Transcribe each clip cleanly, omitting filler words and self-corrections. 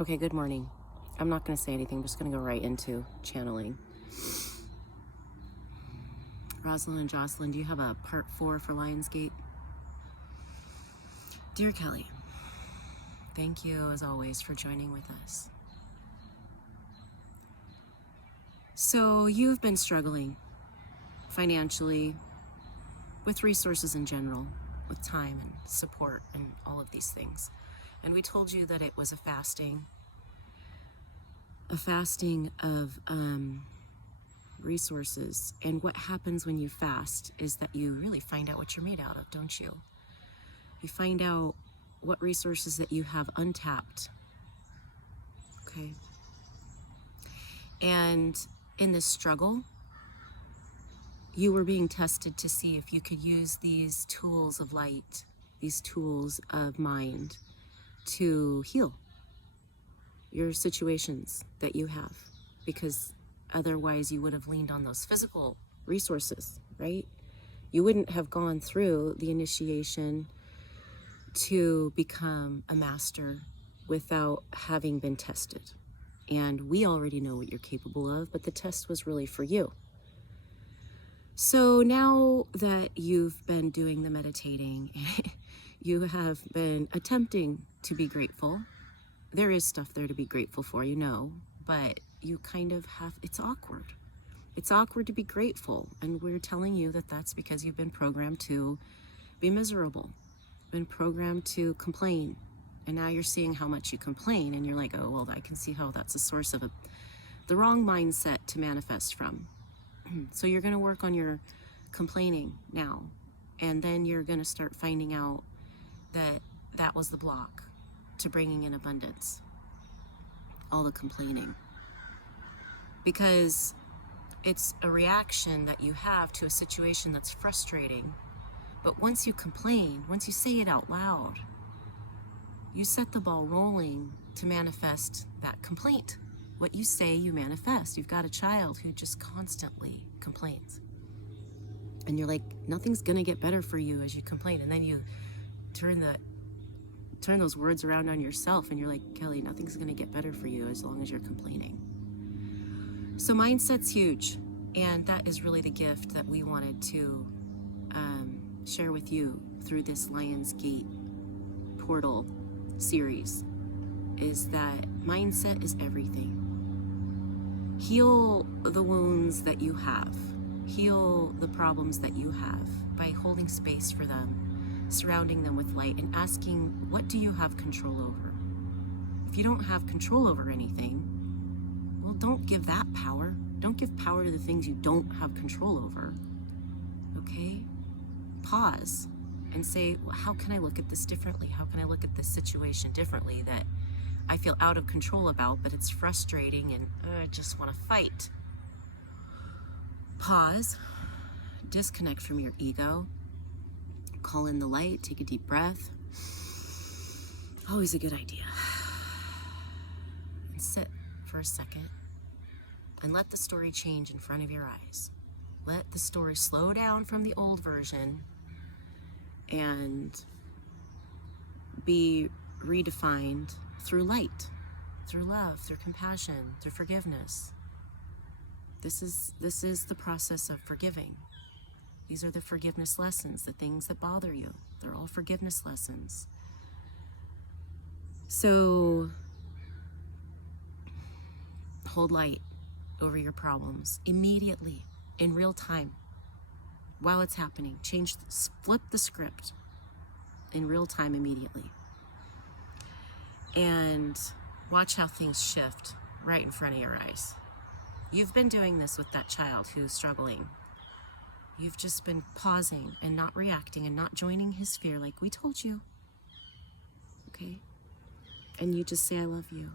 Okay, good morning. I'm not going to say anything. I'm just going to go right into channeling. Rosalind and Jocelyn, do you have a part 4 for Lionsgate? Dear Kelly, thank you as always for joining with us. So you've been struggling financially, with resources in general, with time and support and all of these things. And we told you that it was a fasting of resources. And what happens when you fast is that you really find out what you're made out of, don't you? You find out what resources that you have untapped. Okay. And in this struggle, you were being tested to see if you could use these tools of light, these tools of mind to heal your situations that you have, because otherwise you would have leaned on those physical resources, right? You wouldn't have gone through the initiation to become a master without having been tested. And we already know what you're capable of, but the test was really for you. So now that you've been doing the meditating, you have been attempting to be grateful. There is stuff there to be grateful for, you know, but you kind of have, it's awkward. It's awkward to be grateful. And we're telling you that that's because you've been programmed to be miserable, been programmed to complain. And now you're seeing how much you complain and you're like, oh, well, I can see how that's a source of the wrong mindset to manifest from. So you're going to work on your complaining now, and then you're going to start finding out that that was the block to bringing in abundance, all the complaining. Because it's a reaction that you have to a situation that's frustrating, but once you complain, once you say it out loud, you set the ball rolling to manifest that complaint. What you say, you manifest. You've got a child who just constantly complains. And you're like, nothing's gonna get better for you as you complain. And then you turn those words around on yourself and you're like, Kelly, nothing's gonna get better for you as long as you're complaining. So mindset's huge. And that is really the gift that we wanted to share with you through this Lionsgate portal series, is that mindset is everything. Heal the wounds that you have. Heal the problems that you have by holding space for them, surrounding them with light, and asking, what do you have control over? If you don't have control over anything, well, don't give that power. Don't give power to the things you don't have control over. Okay? Pause and say, well, how can I look at this differently? How can I look at this situation differently that I feel out of control about, but it's frustrating and I just want to fight? Pause, disconnect from your ego, call in the light, take a deep breath. Always a good idea. And sit for a second and let the story change in front of your eyes. Let the story slow down from the old version and be redefined through light, through love, through compassion, through forgiveness. This is the process of forgiving. These are the forgiveness lessons, the things that bother you. They're all forgiveness lessons. So hold light over your problems immediately, in real time, while it's happening. Flip the script in real time immediately. And watch how things shift right in front of your eyes. You've been doing this with that child who's struggling. You've just been pausing and not reacting and not joining his fear like we told you. Okay? And you just say, I love you.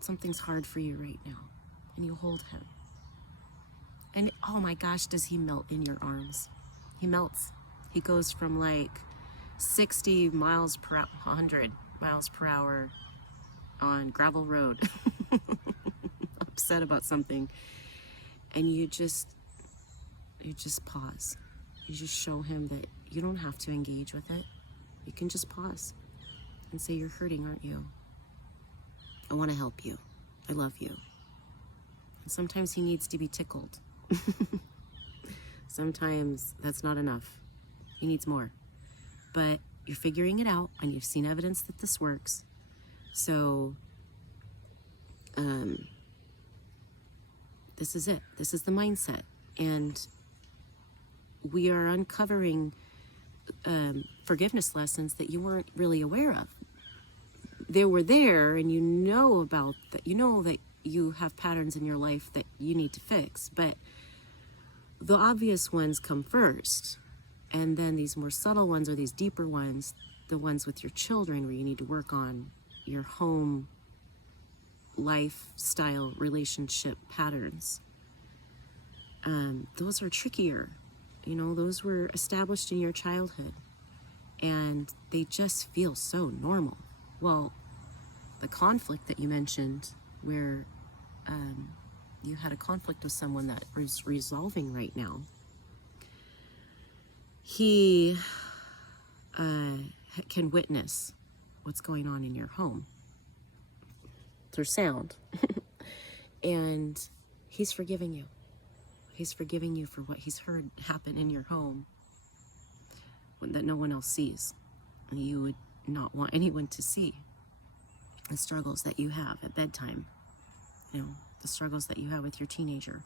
Something's hard for you right now. And you hold him. And oh my gosh, does he melt in your arms? He melts. He goes from like 60 miles per hour, 100 miles per hour on gravel road, upset about something. And you just pause. You just show him that you don't have to engage with it. You can just pause and say, you're hurting, aren't you? I want to help you. I love you. And sometimes he needs to be tickled. Sometimes that's not enough. He needs more. But you're figuring it out, and you've seen evidence that this works. So, this is it. This is the mindset. And we are uncovering forgiveness lessons that you weren't really aware of. They were there, and you know about that. You know that you have patterns in your life that you need to fix, but the obvious ones come first, and then these more subtle ones, or these deeper ones, the ones with your children, where you need to work on your home lifestyle relationship patterns. Those are trickier. You know, those were established in your childhood, and they just feel so normal. Well, the conflict that you mentioned, where you had a conflict with someone that is resolving right now, he can witness what's going on in your home through sound. And he's forgiving you. He's forgiving you for what he's heard happen in your home that no one else sees. And you would not want anyone to see the struggles that you have at bedtime. You know, the struggles that you have with your teenager.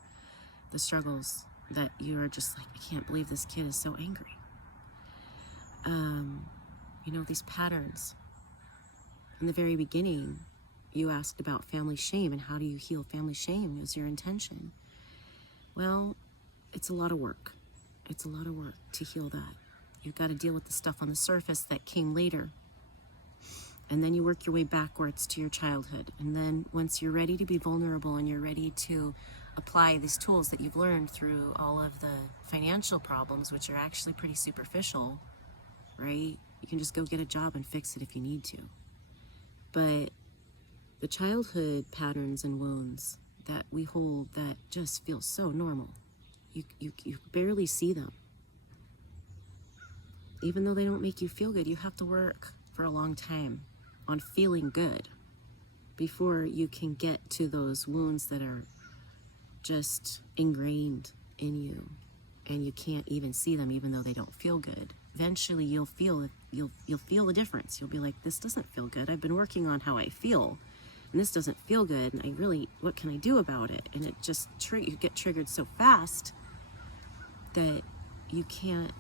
The struggles that you are just like, I can't believe this kid is so angry. You know, these patterns. In the very beginning, you asked about family shame and how do you heal family shame? Is your intention? Well, it's a lot of work. It's a lot of work to heal that. You've got to deal with the stuff on the surface that came later. And then you work your way backwards to your childhood. And then once you're ready to be vulnerable and you're ready to apply these tools that you've learned through all of the financial problems, which are actually pretty superficial, right? You can just go get a job and fix it if you need to. But the childhood patterns and wounds that we hold that just feel so normal, you barely see them. Even though they don't make you feel good, you have to work for a long time on feeling good before you can get to those wounds that are just ingrained in you, and you can't even see them, even though they don't feel good. Eventually you'll feel the difference. You'll be like, this doesn't feel good. I've been working on how I feel, and this doesn't feel good, and what can I do about it? And it just you get triggered so fast that you can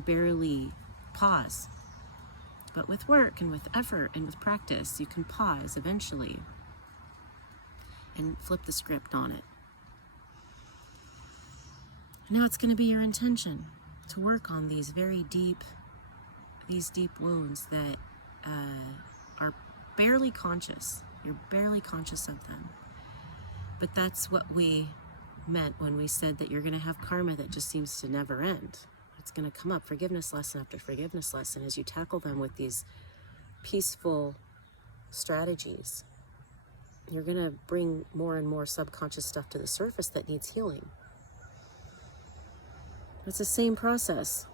barely pause. But with work and with effort and with practice, you can pause eventually and flip the script on it. Now it's going to be your intention to work on these very deep wounds that are barely conscious. You're barely conscious of them. But that's what we meant when we said that you're going to have karma that just seems to never end. It's going to come up, forgiveness lesson after forgiveness lesson, as you tackle them with these peaceful strategies. You're going to bring more and more subconscious stuff to the surface that needs healing. It's the same process.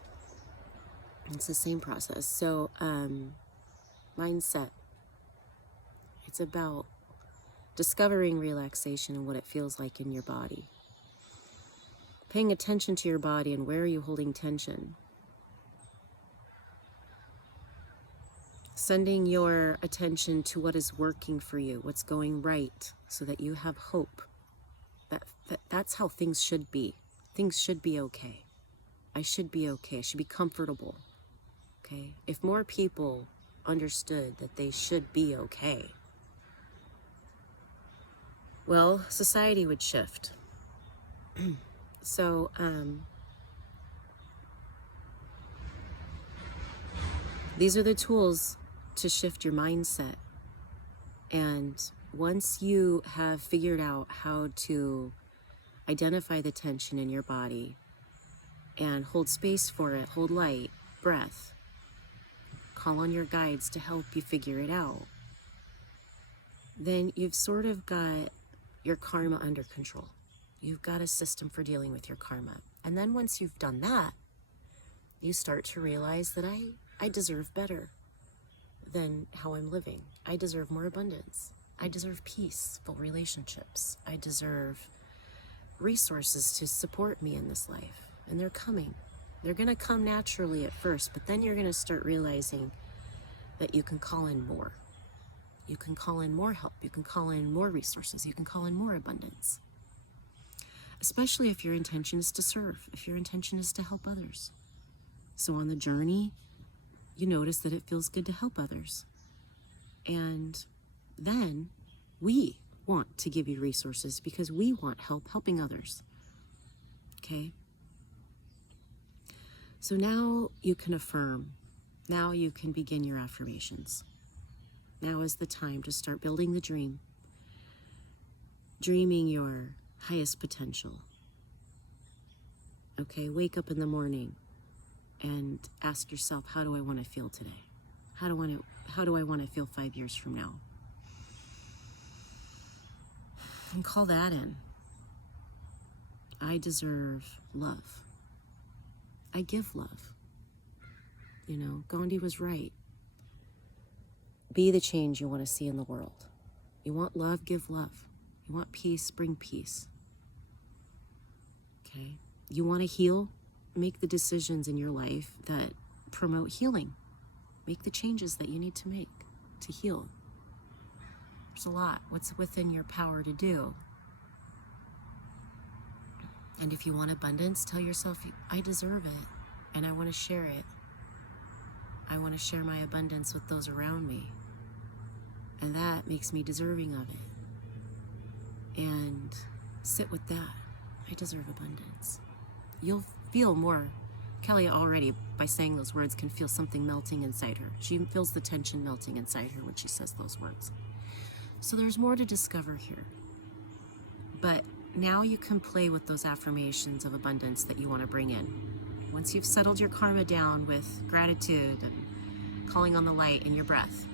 It's the same process. So, mindset. It's about discovering relaxation and what it feels like in your body. Paying attention to your body and where are you holding tension. Sending your attention to what is working for you, what's going right, so that you have hope. That's how things should be. Things should be okay. I should be okay. I should be comfortable. Okay? If more people understood that they should be okay, well, society would shift. So, these are the tools to shift your mindset. And once you have figured out how to identify the tension in your body and hold space for it, hold light, breath, call on your guides to help you figure it out, then you've sort of got your karma under control. You've got a system for dealing with your karma. And then once you've done that, you start to realize that I deserve better than how I'm living. I deserve more abundance. I deserve peaceful relationships. I deserve resources to support me in this life. And they're coming. They're going to come naturally at first, but then you're going to start realizing that you can call in more. You can call in more help. You can call in more resources. You can call in more abundance. Especially if your intention is to serve, if your intention is to help others. So on the journey, you notice that it feels good to help others. And then we want to give you resources because we want help helping others. Okay? So now you can affirm. Now you can begin your affirmations. Now is the time to start building the dream. Dreaming your highest potential. Okay, wake up in the morning and ask yourself, how do I want to feel today? How do I want to feel 5 years from now? And call that in. I deserve love. I give love. You know, Gandhi was right. Be the change you want to see in the world. You want love, give love. You want peace, bring peace. Okay? You want to heal? Make the decisions in your life that promote healing. Make the changes that you need to make to heal. There's a lot. What's within your power to do? And if you want abundance, tell yourself, I deserve it, and I want to share it. I want to share my abundance with those around me. And that makes me deserving of it. And sit with that. I deserve abundance. You'll feel more. Kelly already, by saying those words, can feel something melting inside her. She feels the tension melting inside her when she says those words. So there's more to discover here. But now you can play with those affirmations of abundance that you want to bring in. Once you've settled your karma down with gratitude and calling on the light in your breath.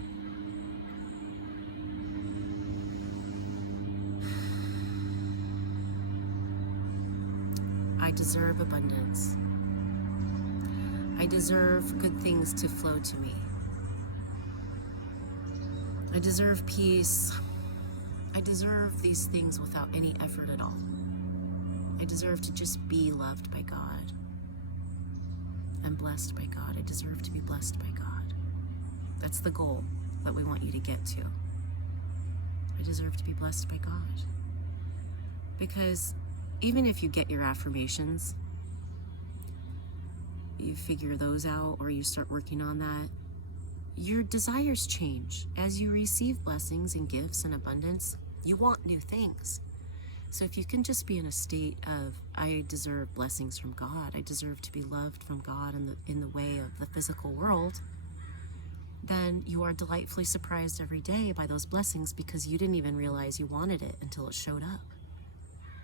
I deserve abundance. I deserve good things to flow to me. I deserve peace. I deserve these things without any effort at all. I deserve to just be loved by God and blessed by God. I deserve to be blessed by God. That's the goal that we want you to get to. I deserve to be blessed by God. Because even if you get your affirmations, you figure those out or you start working on that, your desires change. As you receive blessings and gifts and abundance, you want new things. So if you can just be in a state of, I deserve blessings from God, I deserve to be loved from God in the way of the physical world, then you are delightfully surprised every day by those blessings because you didn't even realize you wanted it until it showed up.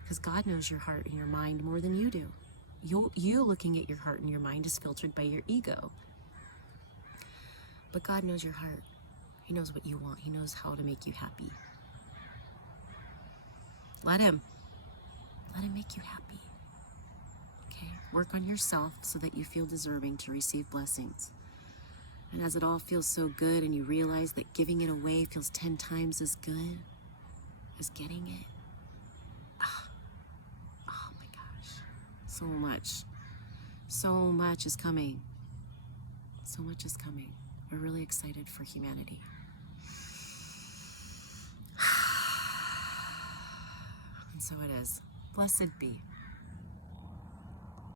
Because God knows your heart and your mind more than you do. You looking at your heart and your mind is filtered by your ego. But God knows your heart. He knows what you want. He knows how to make you happy. Let him make you happy. Okay? Work on yourself so that you feel deserving to receive blessings. And as it all feels so good and you realize that giving it away feels 10 times as good as getting it. Oh my gosh. So much is coming. So much is coming. We're really excited for humanity. And so it is. Blessed be.